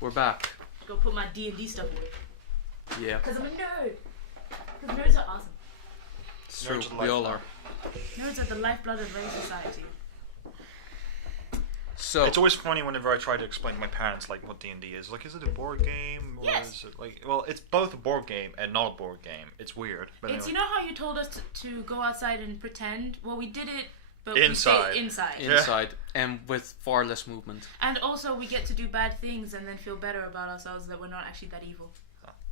We're back. Go put my D&D stuff away. Yeah. Because I'm a nerd. Because nerds are awesome. It's true. Nerds are We all are. Nerds are the lifeblood of any society. So It's always funny whenever I try to explain to my parents like what D&D is. Like, is it a board game or Yes. is it like? Well, it's both a board game and not a board game. It's weird. But It's, anyway. you know how you told us to go outside and pretend? Well, we did it, but Inside. we stayed inside. inside and with far less movement. And also, we get to do bad things and then feel better about ourselves that we're not actually that evil.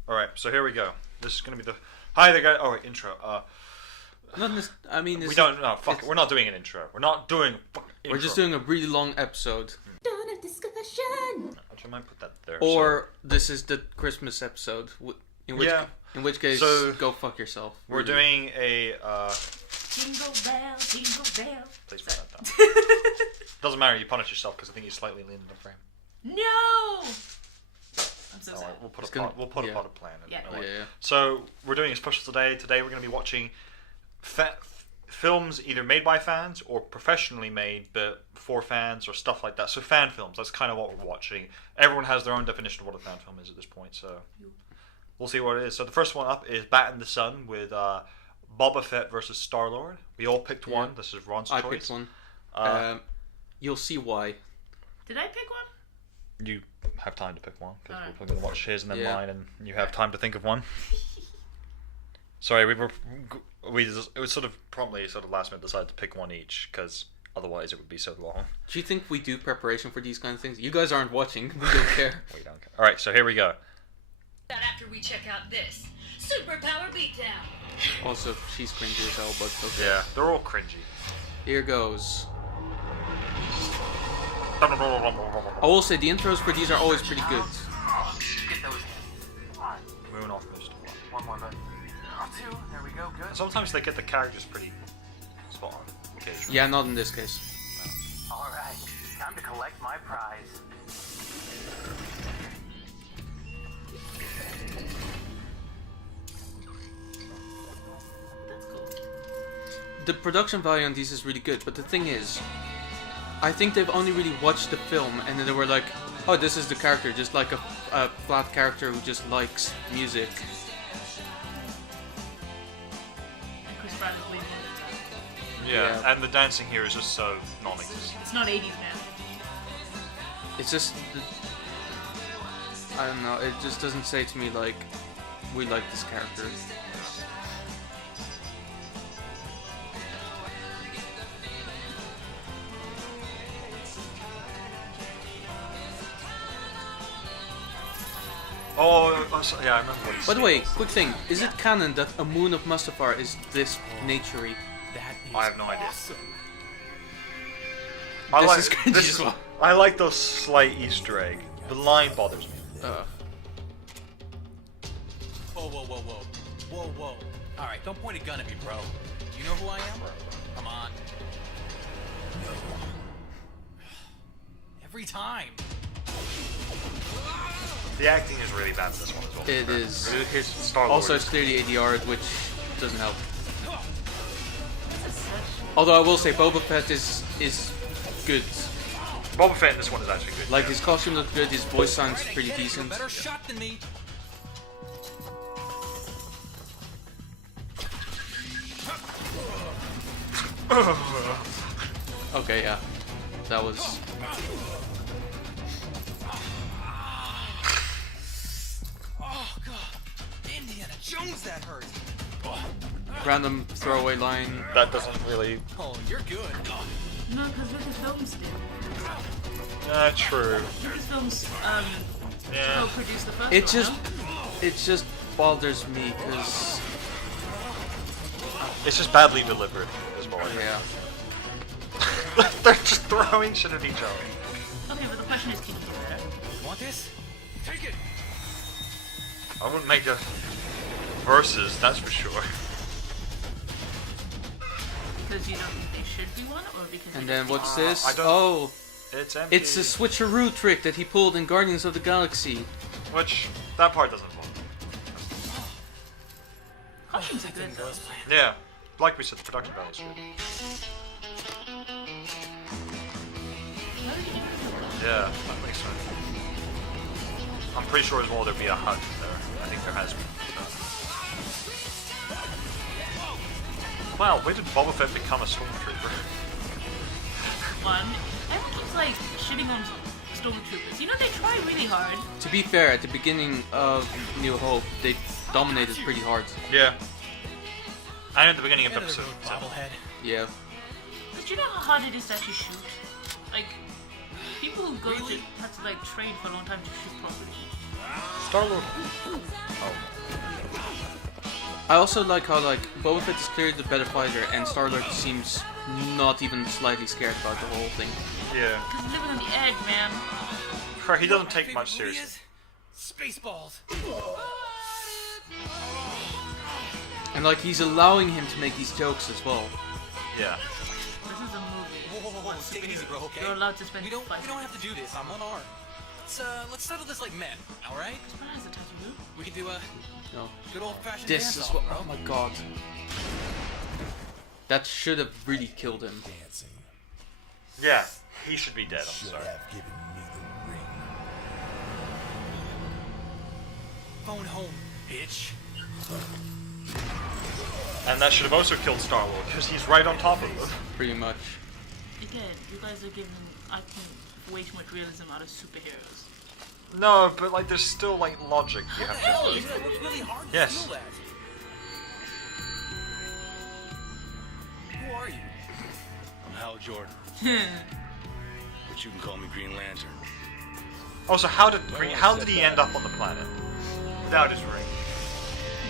All right, so here we go. This is gonna be the hi there, guys. Oh wait, intro. Not this, I mean, We don't. No, fuck it. We're not doing an intro. We're not doing. Intro. We're just doing a really long episode. Done a discussion. I might put that there. Or this is the Christmas episode. In which case, So, go fuck yourself. we're really. doing a. Jingle bell, jingle bell. Please put that down. Doesn't matter. You punish yourself because I think you slightly leaned in the frame. No! I'm so sad. Alright, we'll put It's a gonna- pot. We'll put yeah. a pot of plan. In Yeah. it. Yeah. So we're doing a special today. Today we're going to be watching films either made by fans or professionally made, but for fans or stuff like that. So fan films. That's kind of what we're watching. Everyone has their own definition of what a fan film is at this point. So we'll see what it is. So the first one up is Bat in the Sun with Boba Fett versus Star-Lord. We all picked one. This is Ron's I choice. picked one. You'll see why. Did I pick one? You have time to pick one because Alright. we're going to watch his and then Yeah. mine, and you have time to think of one. Sorry, it was sort of promptly last minute decided to pick one each because otherwise it would be so long. Do you think we do preparation for these kind of things? You guys aren't watching. We don't care. We don't care. All right, so here we go. That after we check out this superpower beatdown. Also, she's cringy as hell, but okay. Yeah, they're all cringy. Here goes. I will say the intros for these are always pretty good. Get those Moon off Mr. one more button. Two. There we go. Good. Sometimes they get the characters pretty spot on. Occasionally. Yeah, not in this case. All right. Time to collect my prize. That's cool. The production value on these is really good, but the thing is, I think they've only really watched the film and then they were like, oh, this is the character, just like a flat character who just likes music. And Chris Pratt is way more than that. Yeah, and the dancing here is just so non-existent. It's not 80s, man. It's just, I don't know, it just doesn't say to me like, we like this character. Yeah, I remember what he said. By the way, quick thing, is it canon that a moon of Mustafar is this naturey? That is I have no idea. awesome. This is cringy as well. I like those slight Easter egg. The line bothers me. Whoa, whoa, whoa, whoa. Whoa, whoa. Alright, don't point a gun at me, bro. Do you know who I am? Come on. No. Every time. The acting is really bad in this one as well. It is. Here's Star-Lord. Also, it's clearly ADR, which doesn't help. This is such... Although I will say, Boba Fett is good. Boba Fett in this one is actually good. Like yeah. his costume looks good, his voice sounds Alright, pretty I got a decent. better shot than me. Okay, yeah, that was. Oh, God. Indiana Jones, that hurt. Random throwaway line. That doesn't really. Oh, you're good. No, because Lucasfilms did. True. Lucasfilms, Yeah. co-produced the first It one, just, no? it just bothers me because, It's just badly delivered as well. yeah. They're just throwing shit at each other. Okay, but the question is, can you do better? Want this? Take it. I wouldn't make a versus, that's for sure. Because you don't think they should be one, or because And you then just what's think- this? I don't- Oh, It's empty. it's a switcheroo trick that he pulled in Guardians of the Galaxy. Which, that part doesn't fall. Costumes are good, though. Yeah, like we said, the production value is good. How did you do that? Yeah, that makes sense. I'm pretty sure as well there'll be a hut there. I think there has been. Wow, where did Boba Fett become a stormtrooper? Everyone keeps like shitting on stormtroopers. You know, they try really hard. To be fair, at the beginning of New Hope, they dominated pretty hard. Yeah. And at the beginning of Another episode rogue 7. bobblehead. Yeah. But you know how hard it is to actually shoot? Like, people who go to have to like train for a long time to shoot properly. Star-Lord. I also like how like Boba Fett is clearly the better fighter, and Star-Lord seems not even slightly scared about the whole thing. Yeah. Cause living on the edge, man. He doesn't My take favorite much movie seriously. is Spaceballs. And like he's allowing him to make these jokes as well. Yeah. This is a movie. Whoa, take it easy, bro. Okay. You're allowed to spend We don't 5 have to do this. I'm unarmed. Let's settle this like men. All right? What has a tattoo? We can do a No. good old-fashioned This dance is off, what. bro. Oh my god. That should have really killed him. Dancing Yeah. He should be dead, I'm should sorry. have given me the ring. Phone home, bitch. And that should have also killed Star-Lord, because he's right on top of him. Pretty much. Again, you guys are giving, I think, way too much realism out of superheroes. No, but like there's still like logic you What the have hell? to You know, worked really hard to Yes. feel that. Who are you? I'm Hal Jordan, but you can call me Green Lantern. Also, how did he end up on the planet? Without his ring.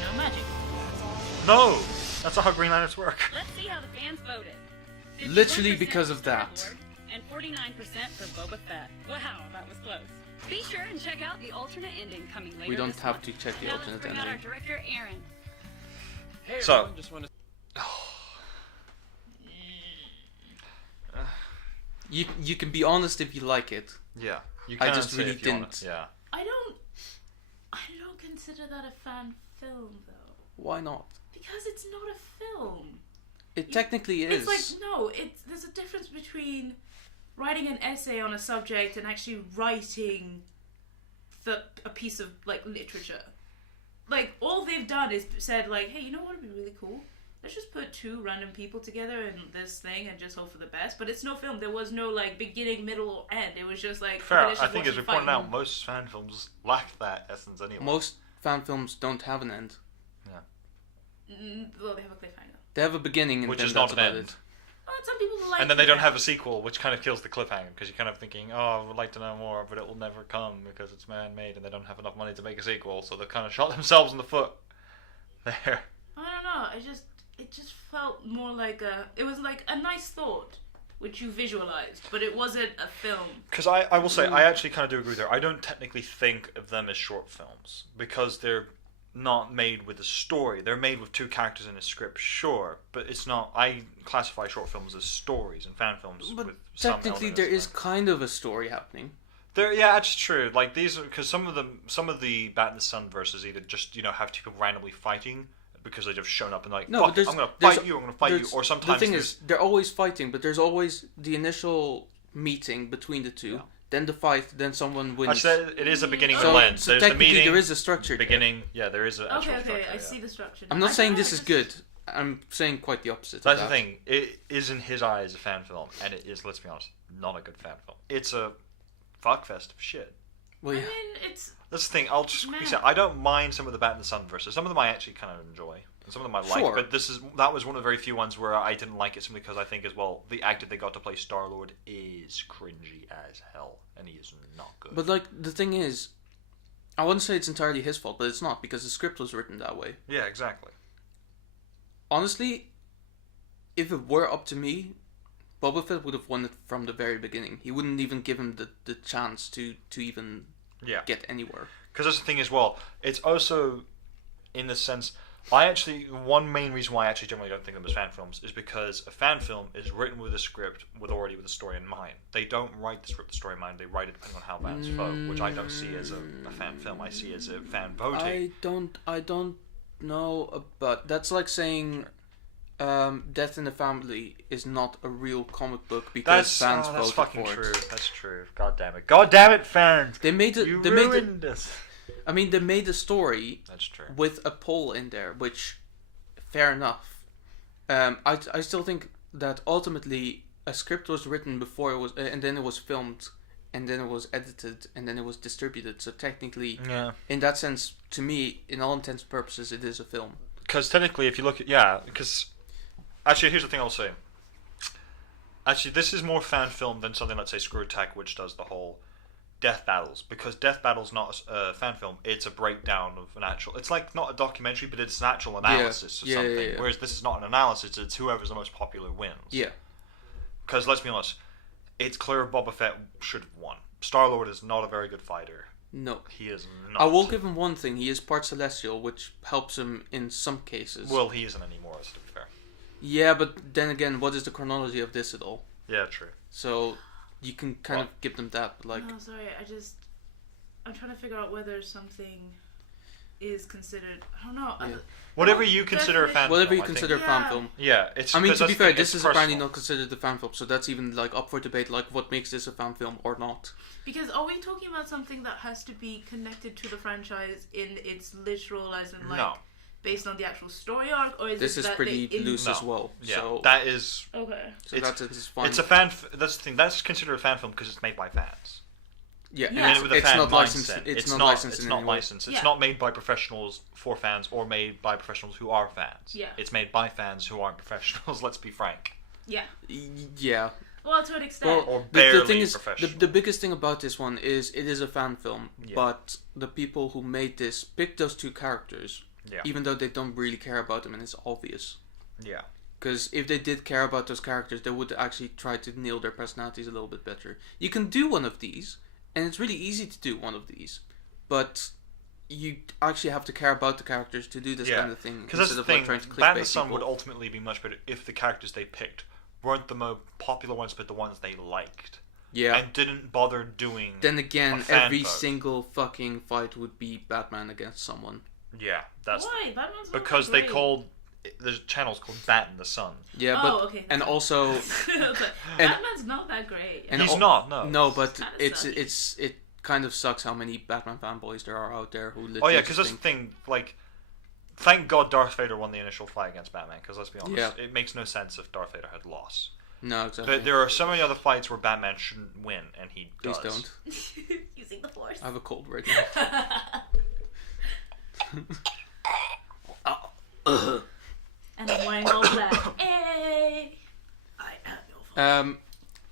You know, magic. No! That's not how Green Lanterns work. Let's see how the fans voted. Literally 51% because for of that. Star-Lord And 49% for Boba Fett. Wow, that was close. Be sure and check out the alternate ending coming later. We don't this have month. to check the now alternate let's bring out our ending. director, Aaron. Hey, So- everyone, just want to. You can be honest if you like it. Yeah. You I can just say really if you want didn't. it, Yeah. I don't consider that a fan film though, Why not? because it's not a film. It technically is. It's like no, there's a difference between writing an essay on a subject and actually writing a piece of like literature. Like all they've done is said like, hey, you know what would be really cool? Let's just put 2 random people together in this thing and just hope for the best. But it's no film. There was no like beginning, middle, or end. It was just like Fair. okay, let's I just think watch as we them pointed fight out, and- most fan films lack that essence anyway. Most fan films don't have an end. Well, they have a cliffhanger. They have a beginning and Which then is that's not an about end. it. Well, some people like. And then they don't cliffhangers. have a sequel, which kind of kills the cliffhanger, because you're kind of thinking, oh, I would like to know more, but it will never come because it's man-made and they don't have enough money to make a sequel, so they've kind of shot themselves in the foot. There. I don't know. It just felt more like it was like a nice thought, which you visualized, but it wasn't a film. Because I will say, I actually kind of do agree there. I don't technically think of them as short films, because they're not made with a story. They're made with 2 characters in a script, sure, but it's not. I classify short films as stories and fan films But with some technically, element there of is story. kind of a story happening. Yeah, that's true. Like these, because some of the Bat in the Sun verses either just have 2 people randomly fighting because they just shown up and like, No, fuck, but there's, I'm gonna there's- fight you, I'm gonna fight you, there's- or sometimes the thing there's- is, they're always fighting, but there's always the initial meeting between the 2, then the fight, then someone I wins. said it is a beginning and So, end. so There's the technically, meeting, there is a structure. there. beginning. Yeah, there is a actual Okay, structure. I yeah. see the structure. I'm now. not I saying don't know, this is it's good. I'm saying quite the opposite. That's of the that. thing. It is in his eyes a fan film, and it is, let's be honest, not a good fan film. It's a fuckfest of shit. Well, I yeah. mean, it's That's the thing. I'll just quickly Nah. say I don't mind some of the Bat in the Sun verses. Some of them I actually kind of enjoy, and some of them I like. Sure. But that was one of the very few ones where I didn't like it simply because I think as well the actor they got to play Star-Lord is cringy as hell, and he is not good. But like the thing is, I wouldn't say it's entirely his fault, but it's not because the script was written that way. yeah, exactly. Honestly, if it were up to me, Boba Fett would have won it from the very beginning. He wouldn't even give him the chance to even Yeah. get anywhere. Because that's the thing as well. It's also, in the sense, one main reason why I actually generally don't think of them as fan films is because a fan film is written with a script already with a story in mind. They don't write the script, the story in mind. They write it depending on how fans vote, which I don't see as a fan film. I see as a fan voting. I don't know about. That's like saying Death in the Family is not a real comic book because fans voted that's fucking for true. it. That's true. God damn it. God damn it, fans. They made it. You They made it. ruined us. I mean, they made a story That's true. with a poll in there, which, fair enough. I still think that ultimately a script was written before it was, and then it was filmed, and then it was edited, and then it was distributed. So technically, Yeah. in that sense, to me, in all intents and purposes, it is a film. Because technically, if you look at because actually, here's the thing I'll say. Actually, this is more fan film than something, let's say, Screw Attack, which does the whole Death Battles. Because Death Battles not a fan film; it's a breakdown of an actual. It's like not a documentary, but it's an actual analysis of something. Yeah. Whereas this is not an analysis; it's whoever's the most popular wins. Yeah. Because let's be honest, it's clear Boba Fett should have won. Star-Lord is not a very good fighter. No. He is not. I will give him one thing. He is part Celestial, which helps him in some cases. Well, he isn't anymore, to be fair. Yeah, but then again, what is the chronology of this at all? Yeah, true. So you can kind of give them that, but like, No, sorry. I'm trying to figure out whether something is considered. I don't know. Yeah. Whatever you consider a fan whatever film, you I think. consider a fan Yeah. film. Yeah, it's. I mean, because to be that's the fair, thing, this it's is apparently personal. not considered a fan film, so that's even like up for debate. Like, what makes this a fan film or not? Because are we talking about something that has to be connected to the franchise in its literal, as in like No. based on the actual story arc, or is This it is that pretty they loose No. as well. Yeah, So that is. Okay. so it's- that's fine. It's a fan. That's the thing. That's considered a fan film because it's made by fans. yeah, Yeah. and With a it's fan not licensed. mindset. It's not not. licensed. It's in not any way. licensed. It's Yeah. not made by professionals for fans or made by professionals who are fans. Yeah. It's made by fans who aren't professionals. Let's be frank. Yeah. Yeah. Well, to an extent. Well, Or the barely thing is, professional. the biggest thing about this one is it is a fan film, Yeah. but the people who made this picked those two characters, Yeah. even though they don't really care about them, and it's obvious. Yeah. Because if they did care about those characters, they would actually try to nail their personalities a little bit better. You can do one of these, and it's really easy to do one of these, but you actually have to care about the characters to do this kind of thing. Because that's instead the of thing. like trying to Bat and the clickbait Sun people. would ultimately be much better if the characters they picked weren't the most popular ones, but the ones they liked. Yeah. And didn't bother doing. Then again, a fan every vote. single fucking fight would be Batman against someone. Yeah, that's Why? Batman's not because that they great. called the channel's called Bat and the Sun. Yeah, Oh, but okay. and also I was like, And- Batman's not that great. and He's al- not, no. No, but Kinda it's sucky. it kind of sucks how many Batman fanboys there are out there who literally Oh yeah, just because that's the think, thing. Like, thank God Darth Vader won the initial fight against Batman. Because let's be honest, Yeah. it makes no sense if Darth Vader had lost. no, exactly. But there are so many other fights where Batman shouldn't win, and he Please does. don't. Using the Force. I have a cold right now. And I'm wearing all black. Hey! I am your father.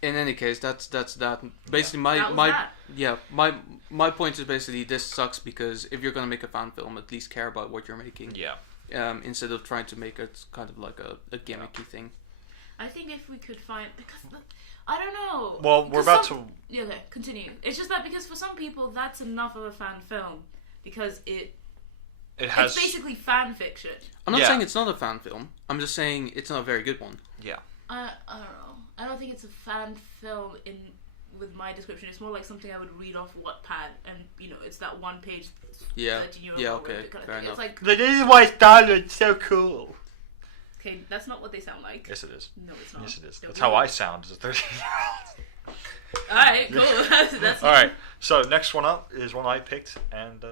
In any case, that's that. Basically, my That was my that. yeah my point is basically this sucks because if you're gonna make a fan film, at least care about what you're making. Yeah. Instead of trying to make it kind of like a gimmicky thing. I think if we could find I don't know. Well, we're Because about Yeah, okay, continue. It's just that because for some people that's enough of a fan film because It has. it's basically fan fiction. I'm not Yeah. saying it's not a fan film. I'm just saying it's not a very good one. Yeah. I don't know. I don't think it's a fan film with my description. It's more like something I would read off Wattpad, and it's that one page. Yeah. 13-year-old Yeah. wrote Okay. it kind of Fair thing. enough. It's like The This is why Star-Lord's so cool. okay, that's not what they sound like. Yes, it is. No, it's not. Yes, it is. Don't That's worry. how I sound as a 13-year-old. All right, cool. that's All right. So next one up is one I picked, and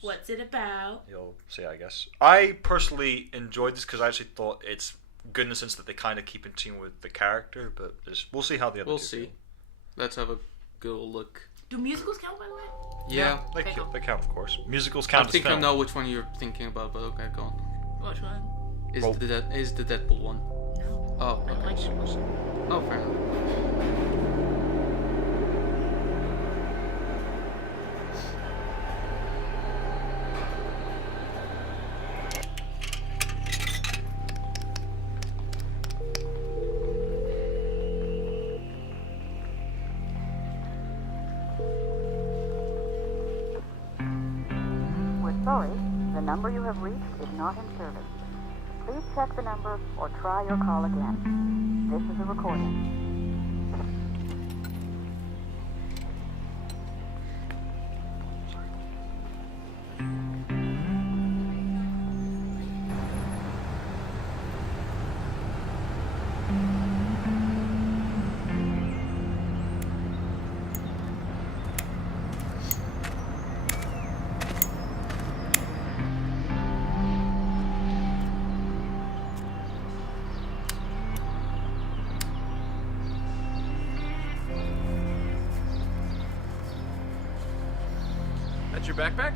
What's it about? you'll see, I guess. I personally enjoyed this because I actually thought it's good in the sense that they kind of keep in tune with the character, but we'll see how the other We'll two see. feel. Let's have a good old look. Do musicals count, by the way? Yeah. They, Okay, cool. they count, of course. Musicals I count as think I film. know which one you're thinking about, but okay, go on. Which one? Is Well- the Deadpool one? No. Oh, I don't okay. like it. Oh, fair enough. We're sorry, the number you have reached is not in service. Please check the number or try your call again. This is a recording. That's your backpack?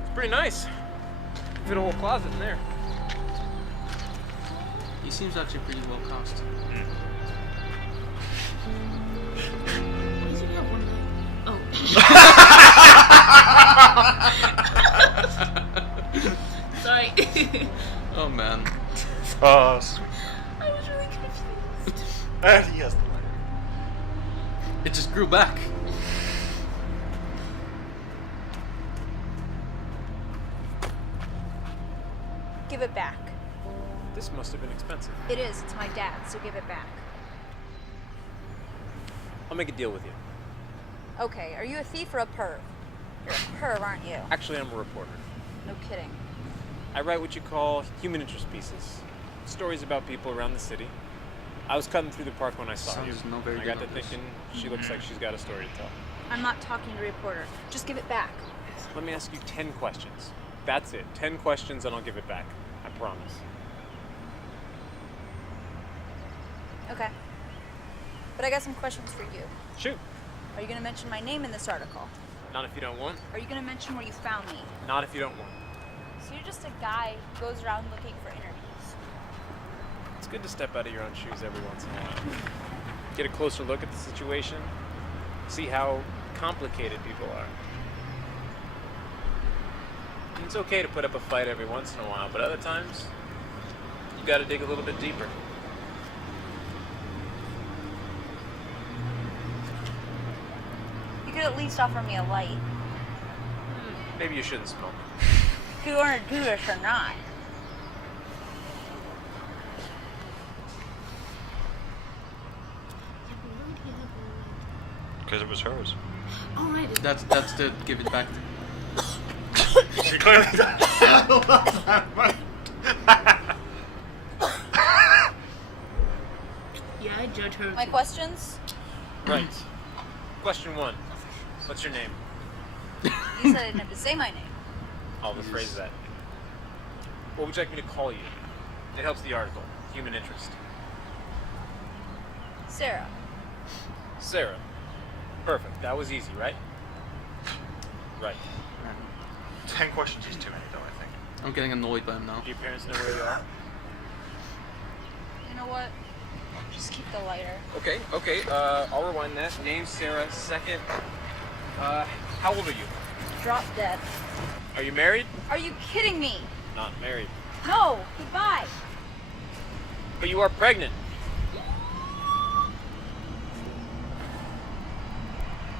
It's pretty nice. Fit a whole closet in there. He seems actually pretty well cast. Why does he have one leg? Oh. Sorry. Oh man. Oh, sweet. I was really confused. And he has the lighter. It just grew back. Give it back. This must have been expensive. It is. It's my dad's, so give it back. I'll make a deal with you. Okay, are you a thief or a perv? You're a perv, aren't you? Actually, I'm a reporter. No kidding. I write what you call human interest pieces. Stories about people around the city. I was cutting through the park when I saw you. Sounds not very I got to good on this. thinking, she looks like she's got a story to tell. I'm not talking to a reporter. Just give it back. Let me ask you 10 questions. That's it. 10 questions and I'll give it back. I promise. Okay. But I got some questions for you. Shoot. Are you going to mention my name in this article? Not if you don't want. Are you going to mention where you found me? Not if you don't want. So you're just a guy who goes around looking for interviews. It's good to step out of your own shoes every once in a while. Get a closer look at the situation. See how complicated people are. And it's okay to put up a fight every once in a while, but other times, you gotta dig a little bit deeper. You could at least offer me a light. Maybe you shouldn't smoke. If you want to do this or not. Because it was hers. Oh, right. That's the give it back. She clearly does. Yeah, I judge her. My questions? Right. Question 1. What's your name? You said I didn't have to say my name. I'll rephrase that. What would you like me to call you? It helps the article. Human interest. Sarah. Sarah. Perfect. That was easy, right? Right. 10 questions is too many, though, I think. I'm getting annoyed by him now. Do your parents know where you are? You know what? Just keep the lighter. Okay. I'll rewind that. Name Sarah. Second. How old are you? Drop dead. Are you married? Are you kidding me? Not married. No. Goodbye. But you are pregnant.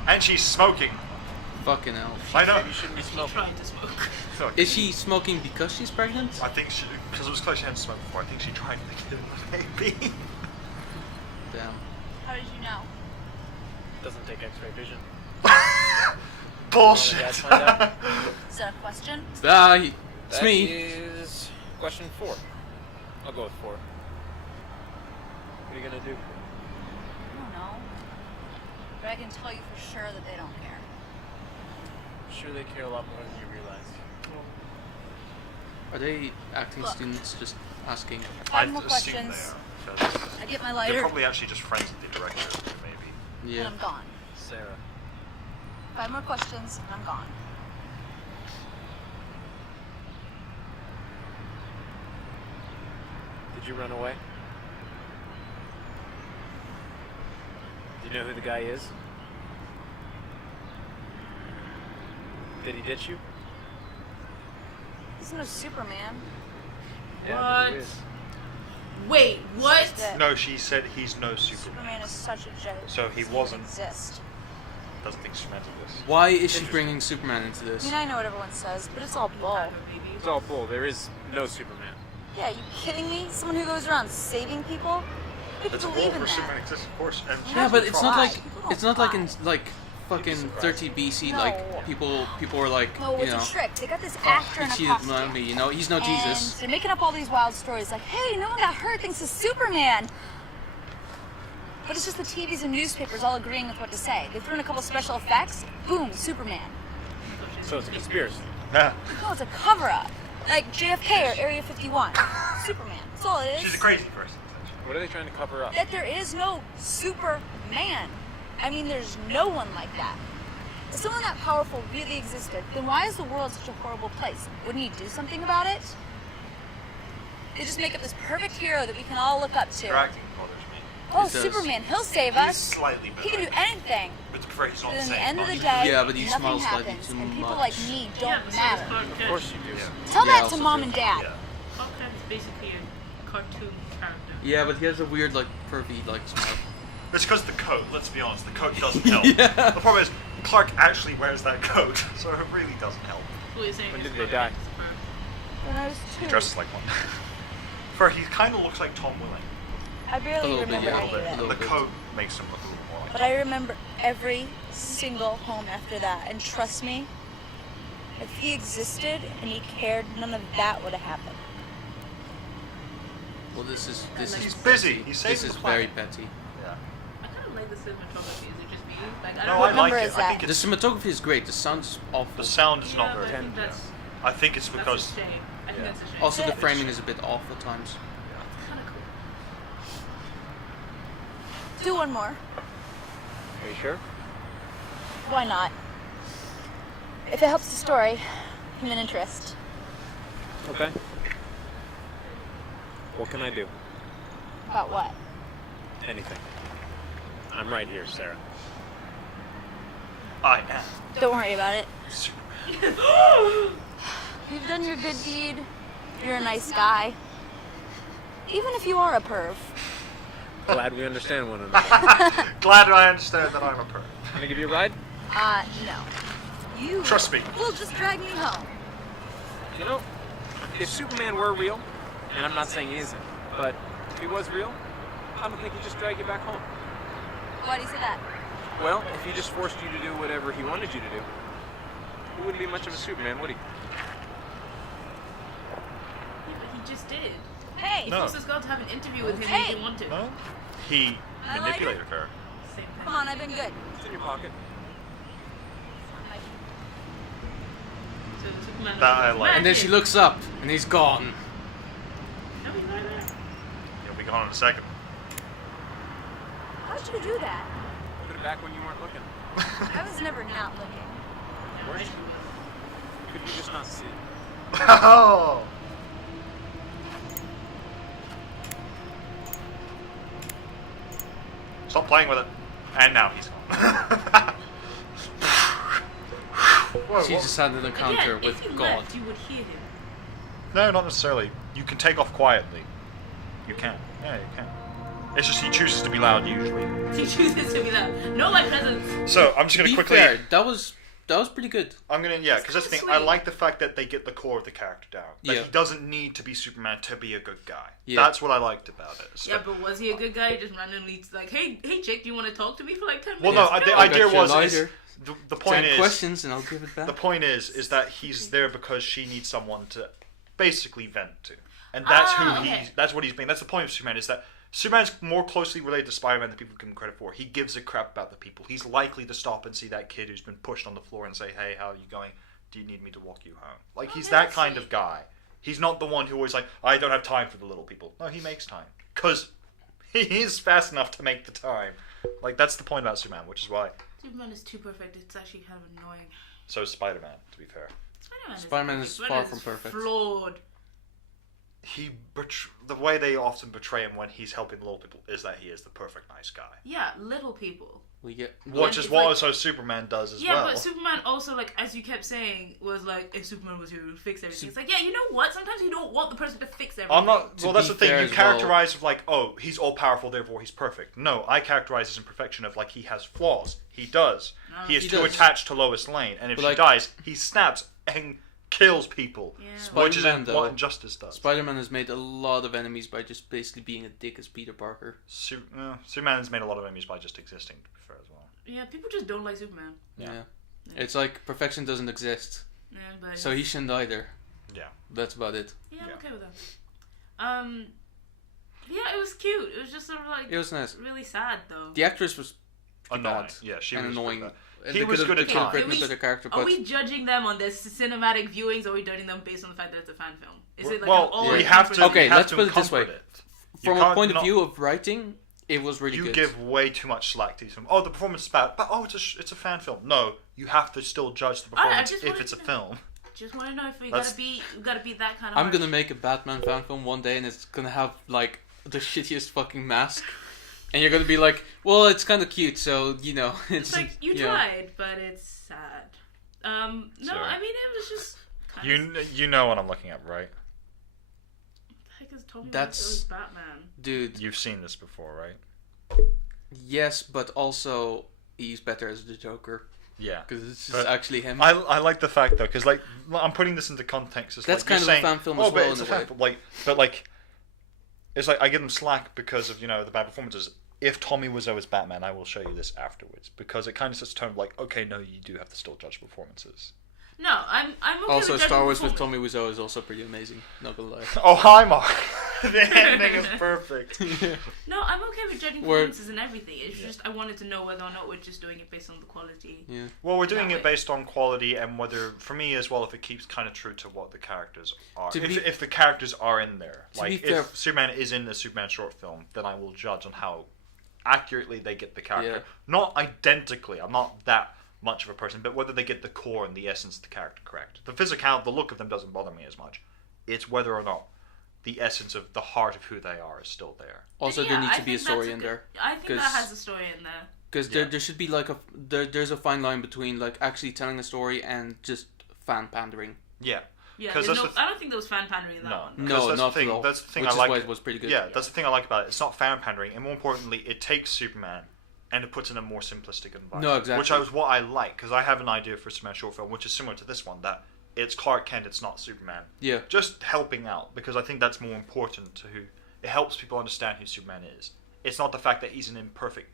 And she's smoking. Fucking hell. I know. You shouldn't be smoking. Trying to smoke. Sorry. Is she smoking because she's pregnant? I think she, because it was close, she hadn't smoked before. I think she tried to get a baby. Damn. How did you know? Doesn't take X-ray vision. Bullshit. Wanna find out? Is that a question? It's That me. is question 4. I'll go with 4. What are you gonna do? I don't know. But I can tell you for sure that they don't care. I'm sure they care a lot more than you realize. Are they acting Look. students just asking? 5 more assume questions. they are. 'Cause I get my they're lighter, probably actually just friends with the director, maybe. and Yeah. I'm gone. Sarah. 5 more questions, and I'm gone. Did you run away? Do you know who the guy is? Did he ditch you? He's no Superman. Yeah, What? he is. Wait, what? That No, she said he's no Superman. Superman is such a joke. So he Doesn't wasn't. exist. Doesn't think Superman's exists. Why is she bringing Superman into I this? mean, I know what everyone says, but it's all bull. It's all bull. There is no Superman. Yeah, you kidding me? Someone who goes around saving people? Who could It's a believe world in where that? Superman exists, of course. And Yeah, but it's not try. like People don't it's not like in try. like fucking surprised. 30 BC. No. Like people were like, No, you it's know, a trick. They got this oh, actor he in a cheated costume. on me. You know, he's no Jesus. And they're making up all these wild stories like, hey, no one got hurt thanks to Superman. But it's just the TVs and newspapers all agreeing with what to say. They threw in a couple special effects, boom, Superman. So it's a conspiracy. yeah. No, it's a cover-up. Like JFK or Area 51. Superman. That's all it is. She's a crazy person. essentially. What are they trying to cover up? That there is no Superman. I mean, there's no one like that. If someone that powerful really existed, then why is the world such a horrible place? Wouldn't he do something about it? They just make up this perfect hero that we can all look up to. Your acting bothers me. Oh, It does. Superman, he'll save He's us. slightly better. He can do anything. But to prefer he's not But the at the same. end of the bunch. day, Yeah, but he nothing smiles slightly happens, too and people much. like me don't Yeah, but so matter. does Clark Kent. Of course you do. Tell Yeah, that to also mom true. and dad. Yeah. Clark Kent is basically a cartoon character. Yeah, but he has a weird, like, pervy, like, smile. It's because of the coat, let's be honest. The coat doesn't help. Yeah. The problem is, Clark actually wears that coat, so it really doesn't help. What you're saying When is did they Clark die? Kent is a When I was He 2. dresses like one. For he kind of looks like Tom Welling. I A barely little bit, remember yeah. any of A it. little The bit. coat makes him look a little more like But I remember every single home after that. And trust me, if he existed and he cared, none of that would have happened. Well, this is He's busy. He's This saving is the very planet. petty. Yeah. I kind of like the cinematography. Is it just me? Like, I No, don't I know. like number it. is I that? think The it's, cinematography is great. The sound's awful. the sound is Yeah, not but very I think good. that's, I think it's that's because a shame. I think yeah. that's a shame. Also, the Yeah. framing is a bit off at times. It's kind of cool. Do one more. Are you sure? Why not? If it helps the story, human interest. Okay. What can I do? About what? Anything. I'm right here, Sarah. I am Don't worry about it. Superman. You've done your good deed. You're a nice guy. Even if you are a perv. Glad we understand one another. Glad I understand that I'm a perv. Can I give you a ride? No. You Trust me. will just drag me home. You know, if Superman were real, and I'm not saying he isn't, but if he was real, I don't think he'd just drag you back home. Why do you say that? Well, if he just forced you to do whatever he wanted you to do, he wouldn't be much of a Superman, would he? Yeah, but he just did. Hey! He No. forced this girl to have an interview with him Hey. if he wanted. No? He I like manipulated her. Same thing. Come on, I've been good. It's in your pocket. So Superman That I like. And then she looks up, and he's gone. No, he's right there. He'll be gone in a second. How'd you do that? Put it back when you weren't looking. I was never not looking. Weren't you? Could you just not see? Oh! Stop playing with it. And now he's gone. Whoa, She what? just had an encounter Again, with if you God. left, you would hear him. No, not necessarily. You can take off quietly. You can. Yeah, you can. It's just he chooses to be loud usually. He chooses to be that. No life presence. So I'm just To gonna be quickly. fair, that was pretty good. I'm gonna because that's the thing. kinda I sweet. like the fact that they get the core of the character down. That Yeah. he doesn't need to be Superman to be a good guy. Yeah. That's what I liked about it. So, Yeah, but was he a good guy? He just randomly like, hey, chick, do you want to talk to me for like 10 well, minutes? no, the I idea got your was lighter. the point 10 is questions, and I'll give it back. the point is that he's there because she needs someone to basically vent to, and that's who okay. that's what he's being. That's the point of Superman is that Superman's more closely related to Spider-Man than people give him credit for. He gives a crap about the people. He's likely to stop and see that kid who's been pushed on the floor and say, "Hey, how are you going? Do you need me to walk you home?" Like he's Okay, that that's kind sweet. of guy. He's not the one who always like, "I don't have time for the little people." No, he makes time because he is fast enough to make the time. Like that's the point about Superman, which is why. Superman is too perfect. It's actually kind of annoying. So is Spider-Man, to be fair. Spider-Man perfect. is Spider-Man far from perfect. Flawed. The way they often betray him when he's helping little people is that he is the perfect nice guy. Yeah, little people. We get Which is it's what like- also Superman does as Yeah, well. but Superman also, like, as you kept saying, was like, if Superman was here, he would fix everything. It's like, yeah, you know what? Sometimes you don't want the person to fix everything. I'm not. To Well, that's be the thing. fair You as characterize of like, oh, he's all powerful, therefore he's perfect. No, I characterize his imperfection of like he has flaws. He does. No. He is He too does. attached to Lois Lane, and if But, she like- dies, he snaps and kills people. Yeah. Which is Spider-Man, though, what Injustice does. Spider-Man has made a lot of enemies by just basically being a dick as Peter Parker. Superman's made a lot of enemies by just existing, to be fair as well. Yeah, people just don't like Superman. Yeah. It's like perfection doesn't exist. Yeah, but So he shouldn't either. Yeah. That's about it. yeah, I'm okay with that. Yeah, it was cute. It was just sort of like It was nice. really sad though. The actress was pretty Annoying. bad. Yeah, she and was annoying. pretty bad. And He they was could've- good at they could've times. written a Are we- better character, Are but we judging them on their cinematic viewings, or are we judging them based on the fact that it's a fan film? Is it like Well, an all we in have to. Okay, we have let's to put it this way. comfort it. You from a can't point of not- view of writing, It was really you good. give way too much slack to them. Oh, the performance is bad, but it's a fan film. No, you have to still judge the performance if it's a film. Just want to know if you gotta be that kind of. I'm gonna make a Batman fan film one day, and it's gonna have like the shittiest fucking mask, and you're gonna be like, well, it's kind of cute, so you know, it's like you tried, but it's sad. No, Sorry. I mean it was just. You know what I'm looking at, right? What the heck is Tommy That's Wiseau's Batman? Dude. You've seen this before, right? Yes, but also he's better as the Joker. Yeah, because it's just actually him. I like the fact though, because like I'm putting this into context. It's that's like, kind of saying, a fan film oh, as well. But it's a fan film, like it's like I give them slack because of the bad performances. If Tommy Wiseau is Batman, I will show you this afterwards because it kind of sets a tone of like, okay, no, you do have to still judge performances. No, I'm okay also, with Star Wars with Tommy Wiseau is also pretty amazing. Not gonna lie. Oh, hi, Mark. The ending is perfect. No, I'm okay with judging performances and everything. It's just I wanted to know whether or not we're just doing it based on the quality. Yeah. Well, we're doing it based on quality and whether, for me as well, if it keeps kind of true to what the characters are. If the characters are in there, like if Superman is in the Superman short film, then I will judge on how accurately they get the character. Yeah. Not identically. I'm not that much of a person, but whether they get the core and the essence of the character correct. The physicality, the look of them doesn't bother me as much. It's whether or not the essence of the heart of who they are is still there. Also, there needs to be a story in there. I think that has a story in there. Because there should be like there's a fine line between like actually telling a story and just fan pandering. Yeah. Yeah, I don't think there was fan pandering in that one. No, that's not the thing. at all. That's the thing Which I like. is why it was pretty good. Yeah, that's the thing I like about it. It's not fan pandering, and more importantly, it takes Superman and it puts in a more simplistic environment. No, exactly. Which is what I like, because I have an idea for a Superman short film, which is similar to this one, that it's Clark Kent, it's not Superman. Yeah. Just helping out, because I think that's more important to who... It helps people understand who Superman is. It's not the fact that he's a perfect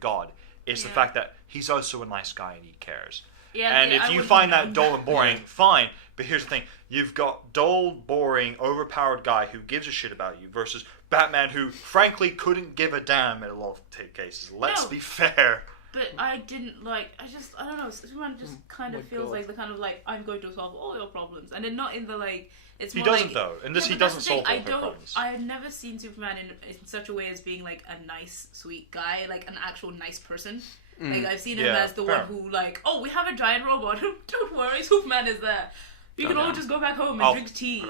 god. It's the fact that he's also a nice guy and he cares. Yeah, and if you find that dull and boring, fine. But here's the thing. You've got dull, boring, overpowered guy who gives a shit about you versus Batman who, frankly, couldn't give a damn in a lot of cases. Let's be fair. But I didn't like... I don't know. Superman just kind of feels like the kind of like, I'm going to solve all your problems. And then not in the like... It's he more doesn't, like, though. In this, he doesn't solve all her problems. I have never seen Superman in such a way as being like a nice, sweet guy. Like an actual nice person. Like I've seen him as the one who like, oh, we have a giant robot. Don't worry, Superman is there. We can all just go back home and drink tea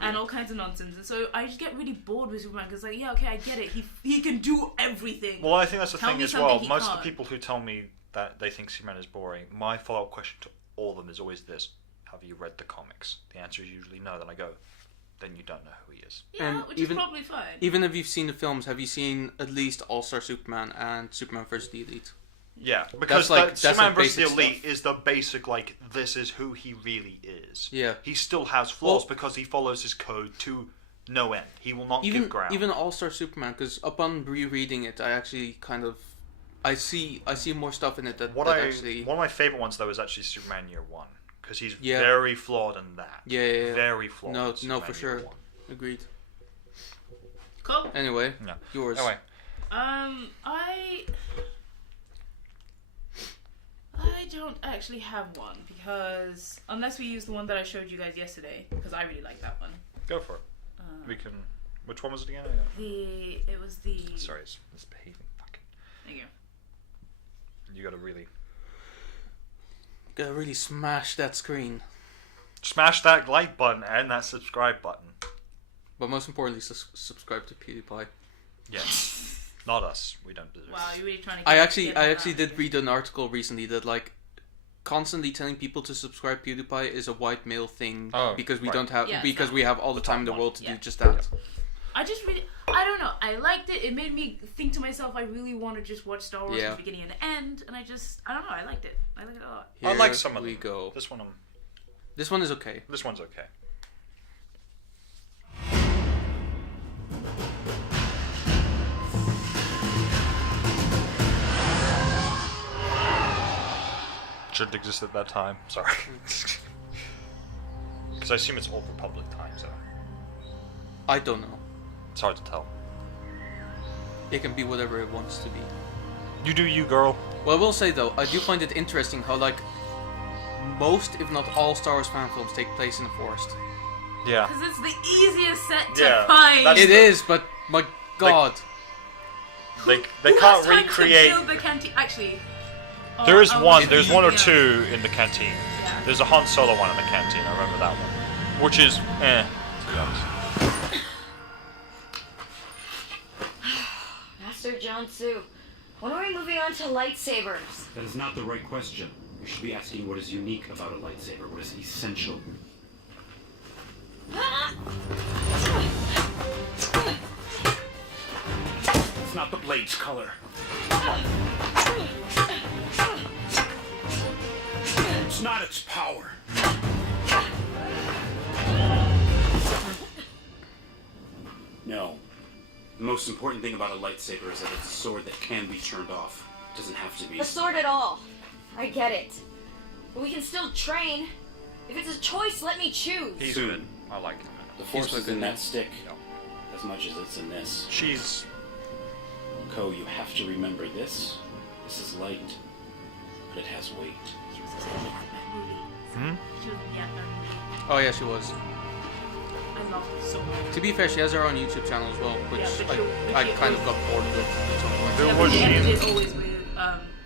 and all kinds of nonsense. And so I just get really bored with Superman because like, yeah, okay, I get it. He can do everything. Well, I think that's the thing as well. Most of the people who tell me that they think Superman is boring, my follow-up question to all of them is always this: have you read the comics? The answer is usually no. Then I go, then you don't know who he is. Yeah, which is probably fine. Even if you've seen the films, have you seen at least All-Star Superman and Superman vs. the Elite? Yeah, because Superman vs. the Elite is the basic, like, this is who he really is. Yeah. He still has flaws because he follows his code to no end. He will not give ground. Even All-Star Superman, because upon rereading it, I actually kind of... I see more stuff in it that actually... One of my favourite ones, though, is actually Superman Year One. Because he's very flawed in that. Yeah. Very flawed. No, for sure. Agreed. Cool. Anyway, yours. Anyway. I don't actually have one because unless we use the one that I showed you guys yesterday, because I really like that one. Go for it. We can. Which one was it again? It was the. Sorry, it's misbehaving. Fucking. There you go. You gotta really smash that screen. Smash that like button and that subscribe button. But most importantly, subscribe to PewDiePie. Yeah. Not us. We don't do it. Wow, you're really trying to. I actually did read an article recently that like constantly telling people to subscribe to PewDiePie is a white male thing because we don't have we have all the time in the world to do just that. I don't know. I liked it. It made me think to myself, I really want to just watch Star Wars from the beginning and the end, and I don't know. I liked it. I liked it a lot. I like some of them. We go. This one is okay. This one's okay. Shouldn't exist at that time. Sorry. Because I assume it's Old Republic time, so. I don't know. It's hard to tell. It can be whatever it wants to be. You do you, girl. Well, I will say though, I do find it interesting how like most, if not all, Star Wars fan films take place in the forest. Yeah. Because it's the easiest set to find. It is, but my God. They Who can't has time recreate. To build the canteen? Actually, There is one. I'm There's one or yeah. two in the canteen. Yeah. There's a Han Solo one in the canteen. I remember that one, which is to be honest. Master Jansu, when are we moving on to lightsabers? That is not the right question. You should be asking what is unique about a lightsaber, what is essential. It's not the blade's color. It's not its power. No. The most important thing about a lightsaber is that it's a sword that can be turned off. It doesn't have to be. A sword at all. I get it. But we can still train. If it's a choice, let me choose. He's Soon. good. I like him. The force He's is in that stick as much as it's in this. She's. Ko, you have to remember this. This is light, but it has weight. She was in that movie. Hmm? She was in that movie. Oh yeah, she was. I love her so much. To be fair, she has her own YouTube channel as well, which Yeah, but I she kind of got bored with at some point. Who Yeah, was but she the end in? is always with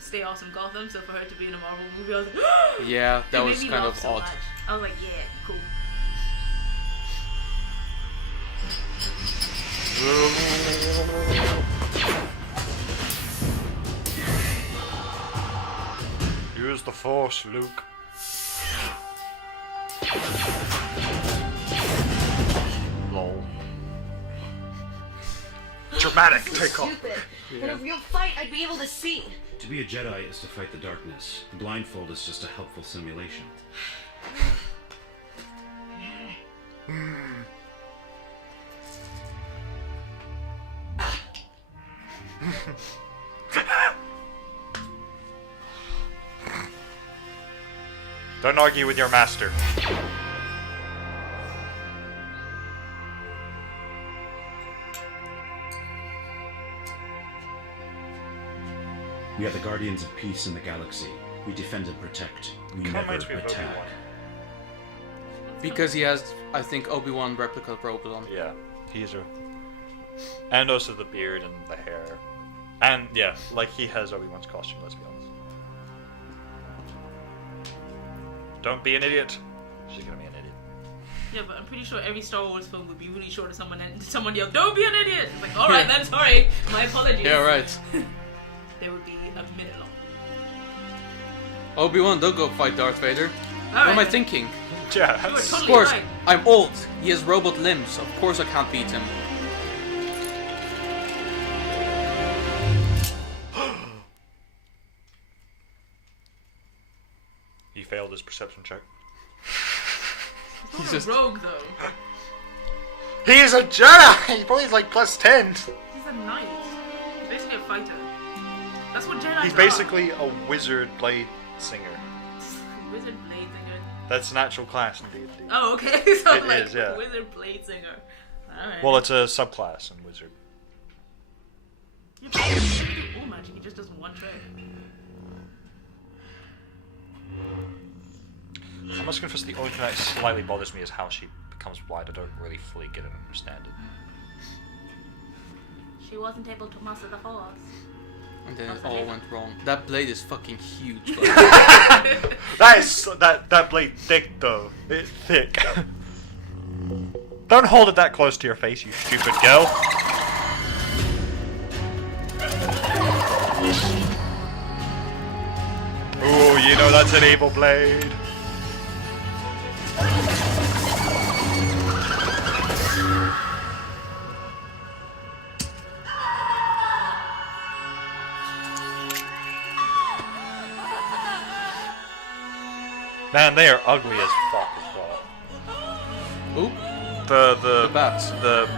Stay Awesome Gotham, so for her to be in a Marvel movie, I was like, Yeah, that it made was me kind laugh of so odd. much. I was like, yeah, cool. Use the Force, Luke. Lol. Dramatic takeoff. Stupid. In a real fight, I'd be able to see. To be a Jedi is to fight the darkness. The blindfold is just a helpful simulation. Don't argue with your master. We are the guardians of peace in the galaxy. We defend and protect. We Kinda never reminds me of attack. Obi-Wan. Because he has, I think, Obi-Wan replica robes on. Yeah, he's a. And also the beard and the hair. And yeah, like he has Obi-Wan's costume, let's be honest. Don't be an idiot. She's gonna be an idiot. Yeah, but I'm pretty sure every Star Wars film would be really short if someone yelled, "Don't be an idiot!" It's like, alright then, sorry. My apologies. Yeah, right. They would be a minute long. Obi-Wan, don't go fight Darth Vader. What am I Alright. thinking? Yeah, You were Of totally course, right. I'm old. He has robot limbs. Of course I can't beat him. He failed his perception check. He's not a rogue, though. He's a Jedi! He's probably like +10. He's a knight. He's basically a fighter. That's what Jedi He's are. basically a wizard blade singer. Wizard blade singer. That's an actual class in D&D. Oh, okay. So It like is, yeah. wizard blade singer. Alright. Well, it's a subclass in wizard. Yeah, but he doesn't do all magic, he just does one trick. I must confess, the only thing that slightly bothers me is how she becomes blind. I don't really fully get it and understand it. She wasn't able to master the Force. And then it all went wrong. That blade is fucking huge. Bro. That blade thick though. It's thick. Don't hold it that close to your face, you stupid girl. Ooh, you know that's an evil blade. Man, they are ugly as fuck as well. Who? The bats.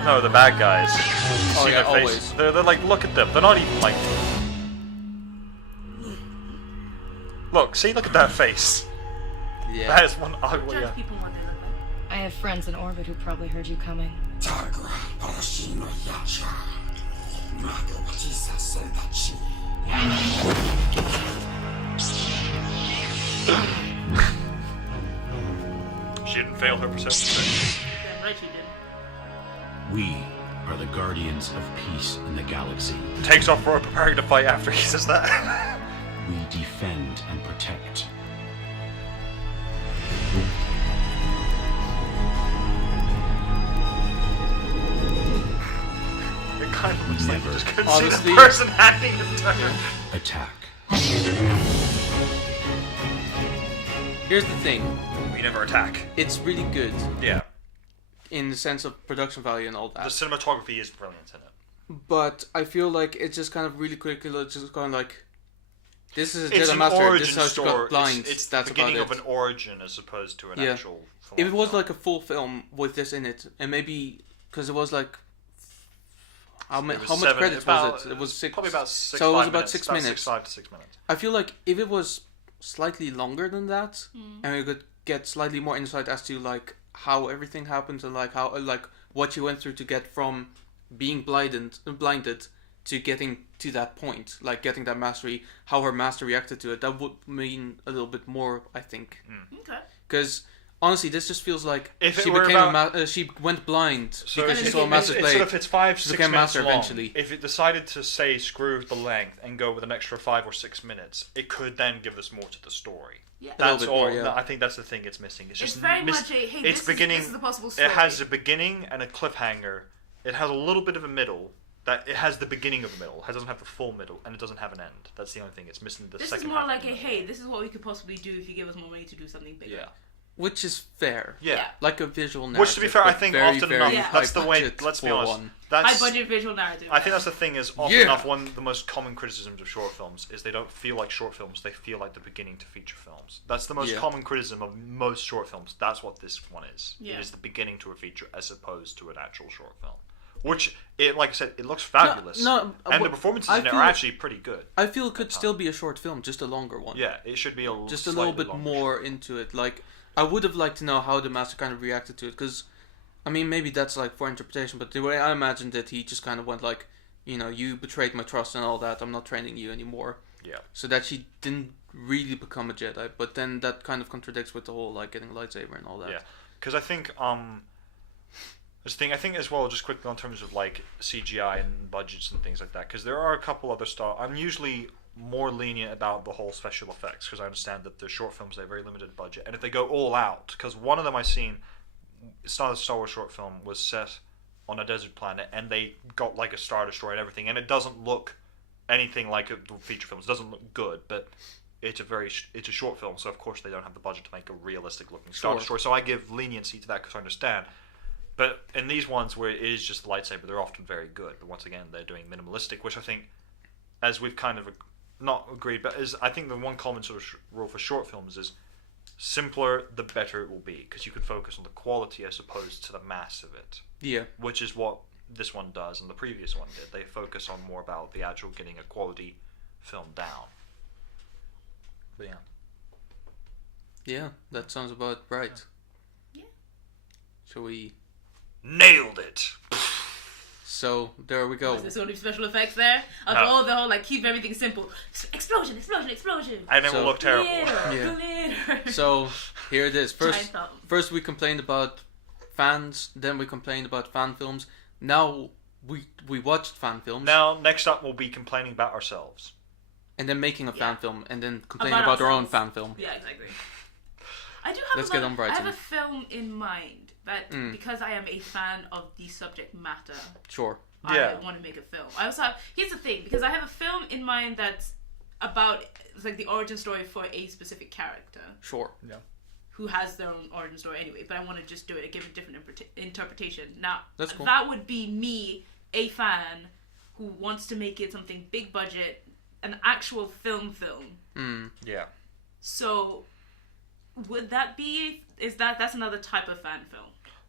No, the bad guys. Oh, See yeah, their face? always. They're like, look at them. They're not even like. Look, see, look at that face. Yeah. That is one ugly. Judge people what they look like. I have friends in orbit who probably heard you coming. She didn't fail her perception check. Damn right she did. We are the guardians of peace in the galaxy. Takes off for preparing to fight after he says that. We defend and protect. It kind of looks like you just couldn't see Honestly- the person handing him to. Attack. Here's the thing. We never attack. It's really good Yeah. in the sense of production value and all The that. cinematography is brilliant in it. But I feel like it's just kind of really quickly just going like, this is a It's Jedi an Master. origin This is how she story. got blind. It's That's the beginning about of it. an origin as opposed to an Yeah. actual film. If it was like a full film with this in it, and maybe because it was like, how much credits was it? It was six. Probably about 6. So it was 5 about minutes, 6 about minutes. 5 to 6 minutes. I feel like if it was slightly longer than that, and we could get slightly more insight as to like how everything happens and like how like what you went through to get from being blinded to getting to that point, like getting that mastery, how her master reacted to it, that would mean a little bit more, I think. Okay. Because honestly, this just feels like If it she were became about- she went blind So because she if saw a master's blade. Instead of it's 5, She 6 became minutes master long, eventually. if it decided to say screw the length and go with an extra 5 or 6 minutes, it could then give us more to the story. Yeah. A little That's bit all. more, yeah. I think that's the thing it's missing. It's It's just very much a, hey, it's beginning. this is the possible It story. has a beginning and a cliffhanger. It has a little bit of a middle. That it has the beginning of a middle. It doesn't have the full middle, and it doesn't have an end. That's the only thing. It's missing the This second is more half like of the a, middle. hey, this is what we could possibly do if you give us more money to do something bigger. Yeah. Which is fair. Yeah. Like a visual narrative. Which, to be fair, I but think very, often very enough, Yeah. that's the way. high-budget Let's be for honest. one. That's, High budget visual narrative. I think that's the thing is often Yeah. enough one of the most common criticisms of short films is they don't feel like short films. They feel like the beginning to feature films. That's the most Yeah. common criticism of most short films. That's what this one is. Yeah. It is the beginning to a feature as opposed to an actual short film. Which, it like I said, it looks fabulous. no, and the what- performances I in it feel- are actually pretty good. I feel it could still be a short film, just a longer one. Yeah, it should be Just a little bit more into it. Like, I would have liked to know how the master kind of reacted to it, because, I mean, maybe that's like for interpretation, but the way I imagined it, he just kind of went like, you know, you betrayed my trust and all that, I'm not training you anymore. Yeah. So that she didn't really become a Jedi, but then that kind of contradicts with the whole, like, getting a lightsaber and all that. Yeah, because I think this thing I think as well, just quickly in terms of like CGI and budgets and things like that, because there are a couple other stuff. I'm usually more lenient about the whole special effects because I understand that the short films they have very limited budget, and if they go all out, because one of them I seen, it's not a Star Wars short film, was set on a desert planet, and they got like a Star Destroyer and everything, and it doesn't look anything like a feature films. It doesn't look good, but it's a short film, so of course they don't have the budget to make a realistic looking Star Sure. Destroyer. So I give leniency to that because I understand. But in these ones where it is just the lightsaber, they're often very good. But once again, they're doing minimalistic, which I think, as we've kind of not agreed, but is I think the one common sort of rule for short films is simpler, the better it will be, because you can focus on the quality as opposed to the mass of it. Yeah. Which is what this one does, and the previous one did. They focus on more about the actual getting a quality film down. But yeah. Yeah, that sounds about right. Yeah. Shall we... Nailed it! So, there we go. Was there so many special effects there? Of No. all the whole, like, keep everything simple. Explosion, explosion, explosion. And it will look terrible. Glitter, Yeah. glitter. So, here it is. Giant First, thumb. first we complained about fans, then we complained about fan films. Now, we watched fan films. Now, next up, we'll be complaining about ourselves. And then making a fan film, and then complaining About about our own ourselves. fan film. Yeah, exactly. I do have Let's a get lot, on Brighton. I have a film in mind that Mm. because I am a fan of the subject matter, Sure. I want to make a film. I also have, here's the thing, because I have a film in mind that's about, it's like the origin story for a specific character Sure. Yeah. who has their own origin story anyway, but I want to just do it and give it a different interpretation. Now, That's cool. that would be me, a fan, who wants to make it something big budget, an actual film. Mm. Yeah. So, would that be, that's another type of fan film?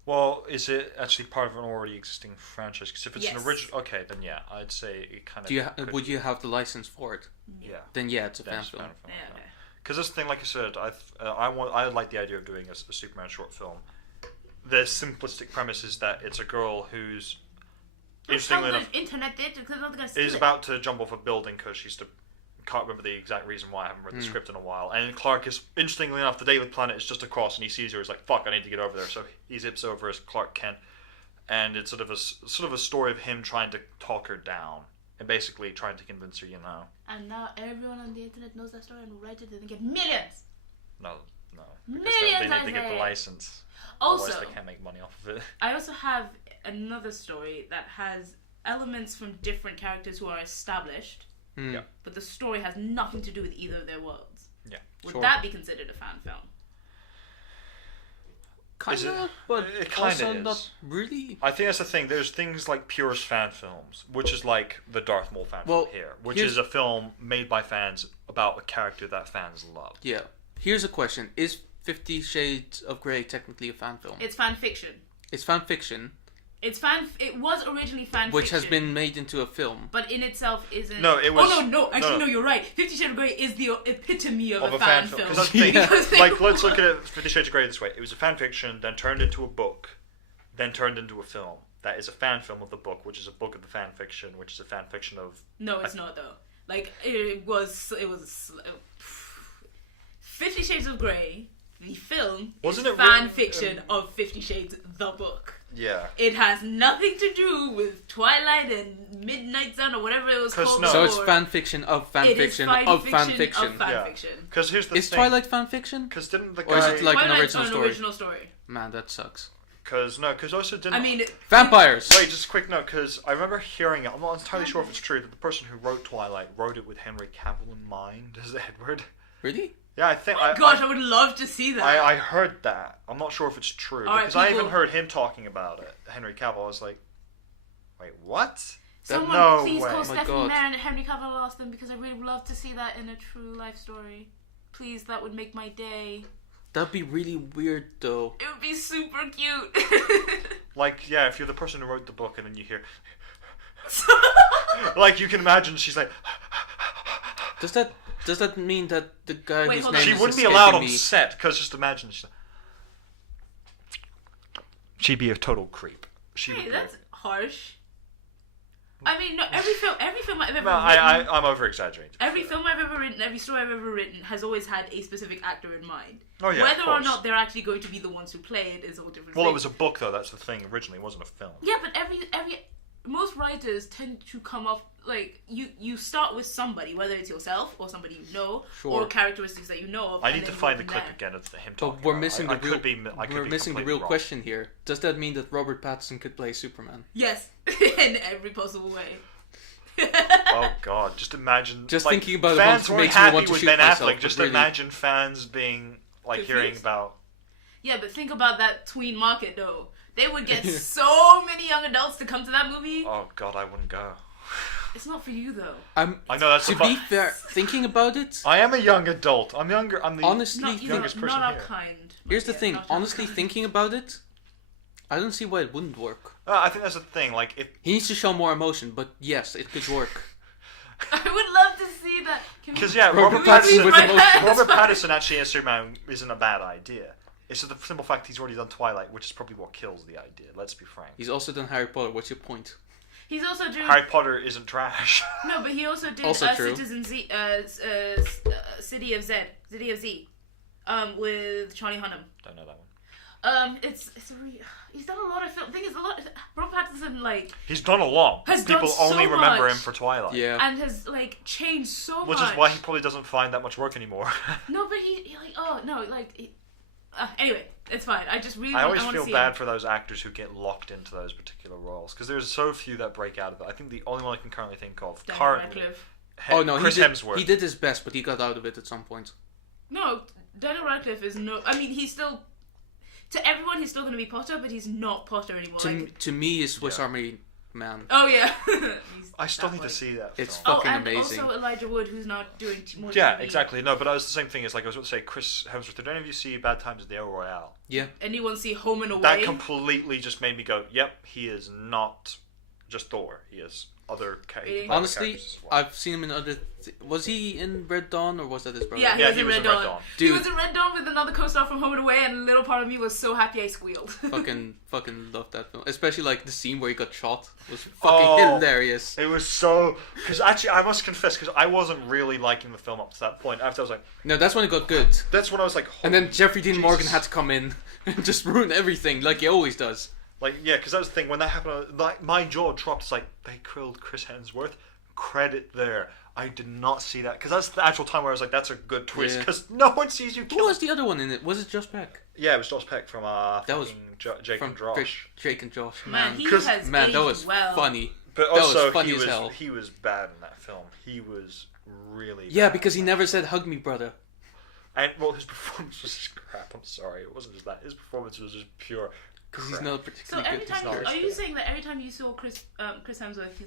Well, is it actually part of an already existing franchise? Because if it's Yes. an original, okay, then yeah, I'd say it kind of. Do you would you have the license for it? Yeah. Then yeah, it's a Then fan it's film. Yeah, okay. Because this thing, like I said, I like the idea of doing a Superman short film. The simplistic premise is that it's a girl who's, interestingly Don't enough, tell the internet this because they're not going to steal is it. about to jump off a building because can't remember the exact reason why. I haven't read the Hmm. script in a while. And Clark is, interestingly enough, the Daily Planet is just across, and he sees her. He's like, "Fuck, I need to get over there." So he zips over as Clark Kent, and it's sort of a story of him trying to talk her down and basically trying to convince her, And now everyone on the internet knows that story and will write it and get millions. No. Millions, Because they need to get the license. Also, Otherwise they can't make money off of it. I also have another story that has elements from different characters who are established, Yeah. but the story has nothing to do with either of their worlds. Yeah. Would that be considered a fan film? Kinda, but it also kinda is. not really. I think that's the thing. There's things like purist fan films, which is like the Darth Maul fan film here, which is a film made by fans about a character that fans love. Yeah. Here's a question: is 50 Shades of Grey technically a fan film? It's fan fiction. It's fan fiction, It was originally fan which fiction. has been made into a film. But in itself isn't... No, it was... Oh, no. Actually, no. no, you're right. 50 Shades of Grey is the epitome of a fan film. Because that's the thing. Like, let's look at it, 50 Shades of Grey this way. It was a fan fiction, then turned into a book, then turned into a film. That is a fan film of the book, which is a book of the fan fiction, which is a fan fiction of... No, it's not, though. Like, it was 50 Shades of Grey, the film, Wasn't is it fan written, fiction of 50 Shades, the book. Yeah. It has nothing to do with Twilight and Midnight Sun or whatever it was called. So it's before. fan fiction of fan It is fiction fan of fan fiction fiction. of fan fiction. Because here's the Is thing. Twilight fan fiction? Because didn't the guy... Or is it like an Twilight's original an story? original story. Man, that sucks. Because also didn't... I mean... Vampires! Wait, just a quick note, because I remember hearing it, I'm not entirely sure if it's true, that the person who wrote Twilight wrote it with Henry Cavill in mind as Edward. Really? Yeah, I think... I would love to see that. I heard that. I'm not sure if it's true, All right, because I people- even heard him talking about it, Henry Cavill. I was like, wait, what? Someone no please way. call Stephanie Meyer and Henry Cavill Austin because I really would love to see that in a true life story. Please, that would make my day. That'd be really weird, though. It would be super cute. Like, yeah, if you're the person who wrote the book and then you hear... like, you can imagine she's like... Does that mean that the guy Wait, whose hold name on. She is wouldn't be escaping allowed on me... set, because just imagine... She'd be a total creep. She would Hey, be that's harsh. I mean, no, every film I've ever No, written... I'm over-exaggerating. Every film I've ever written, every story I've ever written has always had a specific actor in mind. Oh, yeah, of Whether or course. not they're actually going to be the ones who play it is a whole different Well, thing. it was a book, though, that's the thing, originally. It wasn't a film. Yeah, but most writers tend to come up like you start with somebody, whether it's yourself or somebody you know, Sure. or characteristics that you know of. I and need to then find go the from clip there. again of him talking But we're about it. missing I the could real. be, I could We're be missing the completely real wrong. question here. Does that mean that Robert Pattinson could play Superman? Yes, in every possible way. Oh god, just imagine. Just like, thinking about it fans once weren't makes me happy want to with shoot Ben myself, Affleck. but Just really- imagine fans being like hearing Confused? about. Yeah, but think about that tween market though. They would get so many young adults to come to that movie. Oh god, I wouldn't go. It's not for you though. I know that's To be fair, thinking about it, I am a young adult. I'm younger. I'm the honestly, youngest person not our here. kind. here's the Yeah, thing. not our Honestly, kind. thinking about it, I don't see why it wouldn't work. I think that's the thing. Like if He needs to show more emotion, but yes, it could work. I would love to see that. because yeah, Robert Robert Pattinson with Pattinson. emotion. Robert Pattinson actually as Superman isn't a bad idea. It's the simple fact he's already done Twilight, which is probably what kills the idea. Let's be frank. He's also done Harry Potter. What's your point? He's also doing Harry Potter isn't trash. no, but he also did Also true. Citizen Z, City of Z, with Charlie Hunnam. Don't know that one. He's done a lot of film. Thing is, Robert Pattinson He's done a lot. Has done People so only remember much. him for Twilight. Yeah. and has like changed so Which much. is why he probably doesn't find that much work anymore. No, but he like anyway, it's fine. I just really I always want feel to see bad him. for those actors who get locked into those particular roles because there's so few that break out of it. I think the only one I can currently think of Daniel currently, Radcliffe. Oh no, Chris he did, Hemsworth. he did his best, but he got out of it at some point. No, Daniel Radcliffe is no. I mean, he's still. To everyone, he's still going to be Potter, but he's not Potter anymore. To me, is Swiss Army Man. Oh yeah. I still need to see that. It's film. fucking and amazing. also Elijah Wood, who's now doing more. Yeah, TV. exactly. No, but I was the same thing as like I was about to say, Chris Hemsworth. Did any of you see Bad Times at the El Royale? Yeah. Anyone see Home and Away? That completely just made me go, "Yep, he is not just Thor. He is other characters." Honestly, I've seen him in other. Was he in Red Dawn or was that his brother? Yeah, he was in Red Dawn. He Dude, was in Red Dawn with another co-star from Home and Away, and a little part of me was so happy I squealed. fucking loved that film. Especially like the scene where he got shot was fucking hilarious. It was so because actually I must confess because I wasn't really liking the film up to that point. After I was like, No, that's when it got good. that's when I was like, And then Jeffrey Dean Jesus. Morgan had to come in and just ruin everything like he always does. Like, yeah, because that was the thing. When that happened, like, my jaw dropped. It's like, they killed Chris Hemsworth. Credit there. I did not see that. Because that's the actual time where I was like, that's a good twist. Because no one sees you kill. Who was the other one in it? Was it Josh Peck? Yeah, it was Josh Peck from that was Jake from and Josh. Jake and Josh. Man, he has that was aged well. funny. But that also, was funny as hell. he was bad in that film. He was really Yeah, bad. because he never said, hug me, brother. And, well, his performance was just crap. I'm sorry. It wasn't just that. His performance was just pure Because crap. he's not So particularly every good. time, are you saying that every time you saw Chris Hemsworth,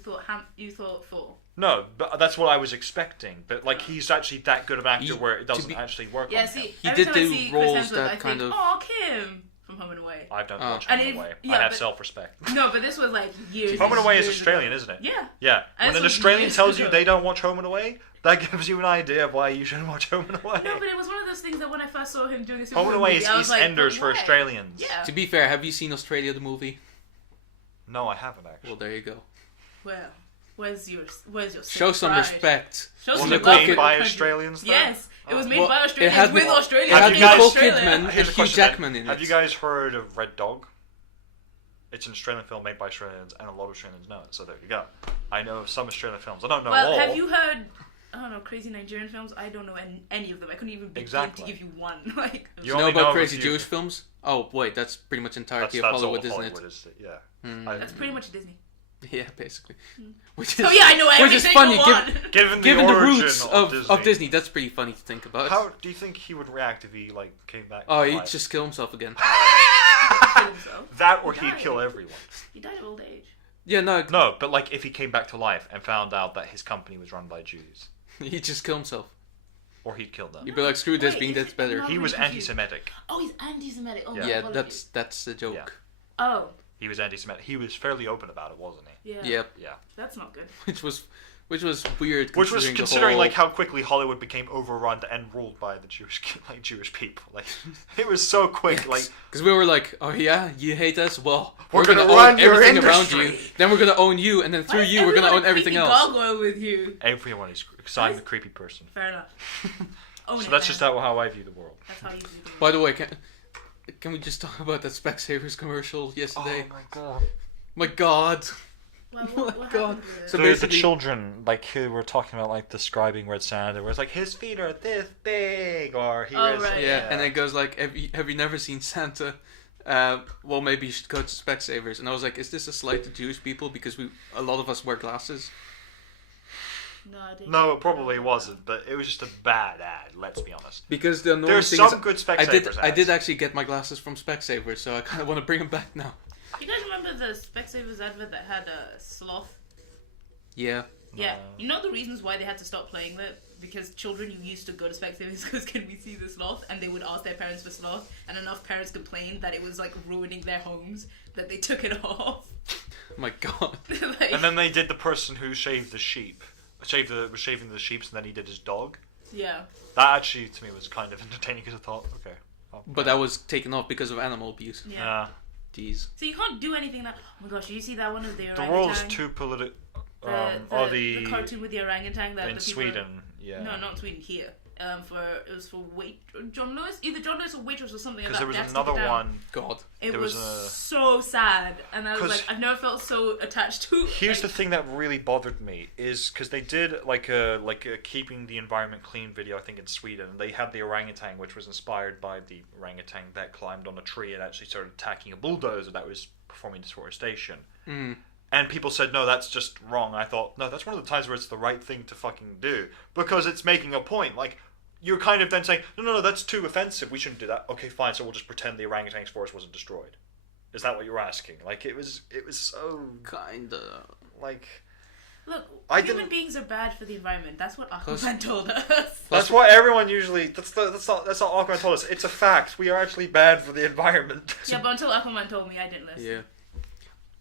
you thought Thor? No, but that's what I was expecting. But, like, he's actually that good of an actor where it doesn't actually work Yeah, on see, him. He every did time I do see roles Chris Hemsworth, that I kind think, of- oh, Kim from Home and Away. I don't Oh. watch And Home if- and Away. yeah, I have but- self-respect. No, but this was like years. Home and Away is years Australian, ago. isn't it? Yeah. Yeah. And When this an was Australian years tells you ago. they don't watch Home and Away, that gives you an idea of why you shouldn't watch Home and Away. No, but it was one of those things that when I first saw him doing this Home and Away is I was like, EastEnders but for why? Australians. Yeah. To be fair, have you seen Australia the movie? No, I haven't actually. Well, there you go. Well, where's your Show some pride? respect. Show Was some it love made for by your country. Australians, though? Yes, it was made Well, by it Australians had with Ni- Australians. it had in Nicole Australia. Kidman and Here's a Hugh question then. Jackman in Have it. you guys heard of Red Dog? It's an Australian film made by Australians, and a lot of Australians know it. So there you go. I know of some Australian films. I don't know Well, all. have you heard? I don't know, crazy Nigerian films. I don't know any of them. I couldn't even begin Exactly. to give you one. Like, You know only about of a crazy few. Jewish films? Oh, wait, that's pretty much entirety That's of Hollywood, all isn't Hollywood, it? is it? Yeah. Hmm. that's pretty much Disney. Yeah, basically. Which So yeah, I know every which is single funny. one. Given Given the origin roots of of Disney, that's pretty funny to think about. How do you think he would react if he came back? Oh, to he'd life? just kill himself again. Kill himself. That, or He he'd died. kill everyone. He died of old age. Yeah, no, No, but like if he came back to life and found out that his company was run by Jews, he'd just kill himself. or he'd kill them. You'd be like, screw this, Wait, being is dead's it better. not- He was really confused. anti-Semitic. Oh, he's anti-Semitic. Oh, Yeah. my Yeah, apologies. that's the joke. Oh, He was anti-Semitic. He was fairly open about it, wasn't he? yeah. Yep. Yeah. That's not good. Which was weird. Which was the considering whole- like how quickly Hollywood became overrun and ruled by the Jewish people. Like it was so quick. Like because we were like, oh yeah, you hate us. Well, We're gonna gonna run own your everything around industry. you. Then we're gonna own you, and then through you, we're gonna own everything else. Gargoyle with you. everyone is because I'm a creepy person. Fair enough. Own So it, that's man. just how I view the world. That's how you do it. By the way, can we just talk about that Specsavers commercial yesterday? my god. My God. Well, what God. happened with it? So the basically, children, like who were talking about, like describing Red Santa, where it's like his feet are this big, or he Oh, was, right. yeah, and it goes like, have you never seen Santa? Well, maybe you should go to Specsavers. And I was like, is this a slight to Jewish people because a lot of us wear glasses? No, I didn't. No, it probably wasn't, but it was just a bad ad. Let's be honest. Because the annoying There's thing some is, good I Specsavers did ads. actually get my glasses from Specsavers, so I kind of want to bring them back now. You guys remember the Specsavers advert that had a sloth? Yeah. Yeah. You know the reasons why they had to stop playing that? Because children used to go to Specsavers because can we see the sloth? And they would ask their parents for sloth, and enough parents complained that it was like ruining their homes that they took it off. Oh my God. Like, And then they did the person who shaved the sheep, was shaving the sheep, and then he did his dog. yeah. That actually to me was kind of entertaining because I thought, okay, But that was taken off because of animal abuse. Yeah. Jeez. So you can't do anything now. Oh my gosh, did you see that one of the the orangutan? world's too political. The cartoon with the orangutan that in the people Sweden, yeah. No, not Sweden. Here, it was for John Lewis, either John Lewis or Waitrose or something like Because that. there was They had to take another it down. one. God. It there was, was a- so sad, and I was 'Cause- like, I've never felt so attached to. Here's the thing that really bothered me is because they did like a keeping the environment clean video, I think in Sweden. They had the orangutan, which was inspired by the orangutan that climbed on a tree and actually started attacking a bulldozer that was performing deforestation. Mm. And people said, no, that's just wrong. I thought, no, that's one of the times where it's the right thing to fucking do because it's making a point. Like you're kind of then saying, no, that's too offensive. We shouldn't do that. Okay, fine. So we'll just pretend the orangutan's forest wasn't destroyed. Is that what you're asking? Like it was so Kinda. like. Look, I human didn't- beings are bad for the environment. That's what Aquaman told us. That's why everyone usually. That's not Aquaman told us. It's a fact. We are actually bad for the environment. Yeah, but until Aquaman told me, I didn't listen. Yeah.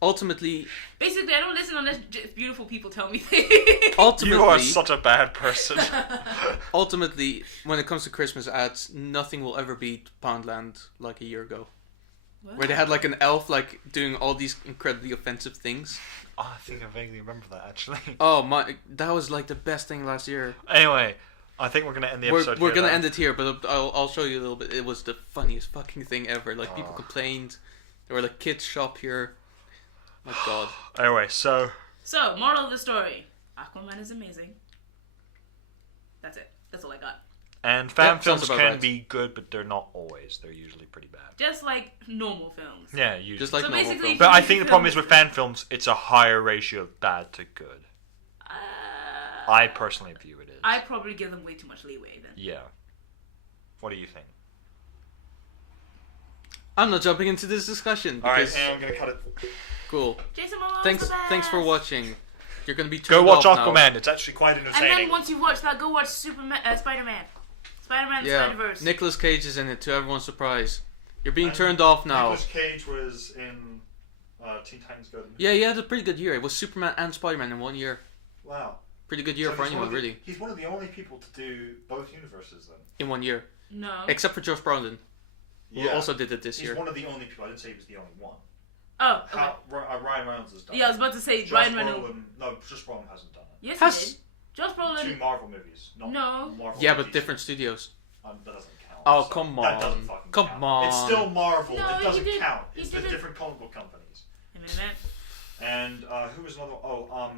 Ultimately, Basically, I don't listen unless beautiful people tell me things. ultimately, You are such a bad person. ultimately, when it comes to Christmas ads, nothing will ever beat Poundland like a year ago. What? Where they had like an elf like doing all these incredibly offensive things. Oh, I think I vaguely remember that actually. Oh my, that was like the best thing last year. Anyway, I think we're gonna end the episode. We're here gonna now. end it here, but I'll show you a little bit. It was the funniest fucking thing ever. Like people complained, There were like kids shop here. My God. Anyway, so moral of the story: Aquaman is amazing. That's it. That's all I got. and fan Yep, sounds films about can right. be good, but they're not always. They're usually pretty bad. Just like normal films. Yeah, usually. Just like So normal basically, films. But I think the problem is with fan films, it's a higher ratio of bad to good. I personally view it as. I probably give them way too much leeway then. Yeah. What do you think? I'm not jumping into this discussion. Alright, Because, and I'm gonna cut it. cool. Jason Momoa's Thanks, the best. thanks for watching. You're gonna be Go turned watch off now. Aquaman. It's actually quite And entertaining. then once you watch that, go watch Spider-Man. Spider-Man Yeah, Spider-Verse. Nicolas Cage is in it, to everyone's surprise. You're being turned off now. Nicolas Cage was in Teen Titans Go. Yeah, he had a pretty good year. It was Superman and Spider-Man in 1 year. Wow. Pretty good year So for he's anyone, one of the- really. He's one of the only people to do both universes, then. In 1 year. No. Except for Josh Brolin, who Yeah. also did it this He's year. one of the only people. I didn't say he was the only one. Oh, okay. Ryan Reynolds has done. Yeah, I was about to say Josh Ryan Reynolds. Brolin, no, Josh Brolin hasn't done it. Yes, Has- he did. Josh Brolin. 2 Marvel movies, not No. Marvel Yeah, movies. but different studios. That doesn't count. Oh, so come That doesn't on. fucking Come count. on. It's still Marvel. No, it he doesn't did- count. he It's the did it. different comic book companies. Wait a minute. And who was another? Oh,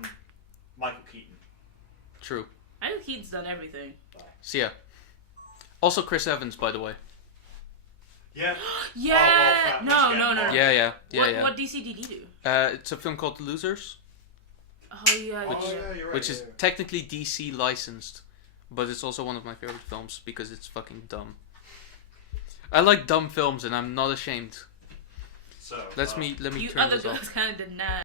Michael Keaton. True. I think Keaton's done everything. So yeah. Also Chris Evans, by the way. Yeah. Yeah. No. Yeah. What DC did he do? It's a film called Losers, Oh yeah. which, you're right, which is technically DC licensed, but it's also one of my favorite films because it's fucking dumb. I like dumb films, and I'm not ashamed. So let me You turn other this off. girls kind of did not.